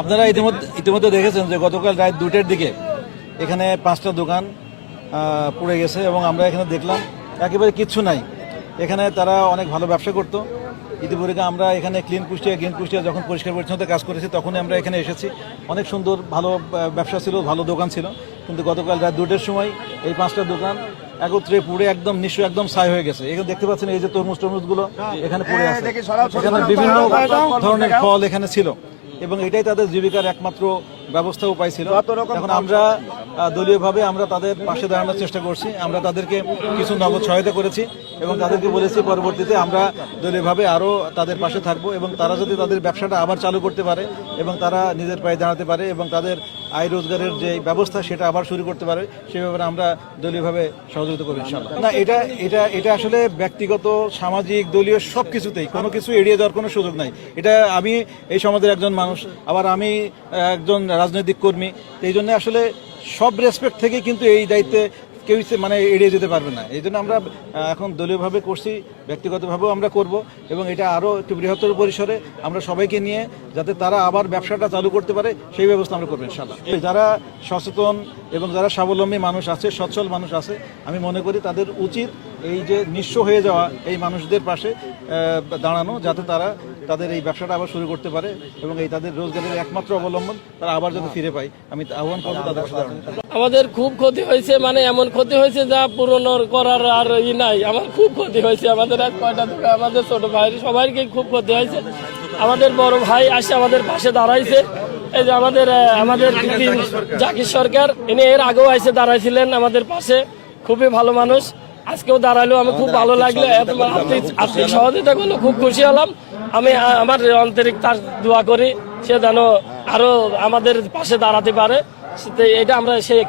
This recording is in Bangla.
আপনারা ইতিমধ্যে ইতিমধ্যে দেখেছেন যে গতকাল রাত দুটের দিকে এখানে পাঁচটা দোকান পুড়ে গেছে এবং আমরা এখানে দেখলাম একেবারে কিচ্ছু নাই। এখানে তারা অনেক ভালো ব্যবসা করতো। ইতিপূর্বে আমরা এখানে ক্লিন কুষ্টিয়া গ্রিন কুষ্টিয়া যখন পরিষ্কার পরিচ্ছন্নতা কাজ করেছি তখনই আমরা এখানে এসেছি। অনেক সুন্দর ভালো ব্যবসা ছিল ভালো দোকান ছিল। কিন্তু গতকাল রাত দুটের সময় এই পাঁচটা দোকান একত্রে পুড়ে একদম নিঃস্ব একদম ছাই হয়ে গেছে। এখানে দেখতে পাচ্ছেন এই যে তরমুজ টরমুজগুলো এখানে পড়ে আছে। এখানে বিভিন্ন ধরনের ফল এখানে ছিল। এবং এটাই তাদের জীবিকার একমাত্র ব্যবস্থা উপায় ছিল এখন আমরা দলীয়ভাবে আমরা তাদের পাশে দাঁড়ানোর চেষ্টা করছি। আমরা তাদেরকে কিছু নগদ সহায়তা করেছি এবং তাদেরকে বলেছি পরবর্তীতে আমরা দলীয়ভাবে আরও তাদের পাশে থাকব এবং তারা যদি তাদের ব্যবসাটা আবার চালু করতে পারে এবং তারা নিজের পায়ে দাঁড়াতে পারে এবং তাদের আয় রোজগারের যে ব্যবস্থা সেটা আবার শুরু করতে পারে সে ব্যাপারে আমরা দলীয়ভাবে সহযোগিতা করব ইনশাল্লাহ না এটা এটা এটা আসলে ব্যক্তিগত সামাজিক দলীয় সব কিছুতেই কোনো কিছু এড়িয়ে যাওয়ার কোনো সুযোগ নাই। এটা আমি এই সমাজের একজন মানুষ আবার আমি একজন রাজনৈতিক কর্মী এই জন্য আসলে সব রেসপেক্ট থেকে কিন্তু এই দায়িত্বে কেউ মানে এড়িয়ে যেতে পারবে না। এই জন্য আমরা এখন দলীয়ভাবে করছি, ব্যক্তিগতভাবেও আমরা করব এবং এটা আরও একটু বৃহত্তর পরিসরে আমরা সবাইকে নিয়ে যাতে তারা আবার ব্যবসাটা চালু করতে পারে, সেই ব্যবস্থা আমরা করব ইনশাল্লাহ যারা সচেতন এবং যারা স্বাবলম্বী মানুষ আছে, সচ্ছল মানুষ আছে, আমি মনে করি তাদের উচিত এই যে নিঃস্ব হয়ে যাওয়া এই মানুষদের পাশে দাঁড়ানো, যাতে তারা তাদের এই ব্যবসাটা আবার শুরু করতে পারে এবং এই তাদের রোজগারের একমাত্র অবলম্বন তারা আবার যাতে ফিরে পায়। আমি আহ্বান করব তাদের আমাদের খুব ক্ষতি হয়েছে মানে এমন ক্ষতি হয়েছে যা পূরণ করার আর ই নাই। আমার খুব ক্ষতি হয়েছে। আমাদের এক কয়টা দোকান, আমাদের ছোট ভাই, সবাইকে খুব ক্ষতি হয়েছে। আমাদের বড় ভাই আসে আমাদের পাশে দাঁড়াইছে। এই যে আমাদের আমাদের জাকির সরকার, ইনি এর আগেও এসে দাঁড়াইছিলেন আমাদের পাশে। খুবই ভালো মানুষ। আজকেও দাঁড়াল, আমি খুব ভালো লাগল আপনি আজকে সহযোগিতা করল, খুব খুশি হলাম। আমি আমার আন্তরিক তার দোয়া করি, সে যেন আরও আমাদের পাশে দাঁড়াতে পারে। এটা আমরা সেই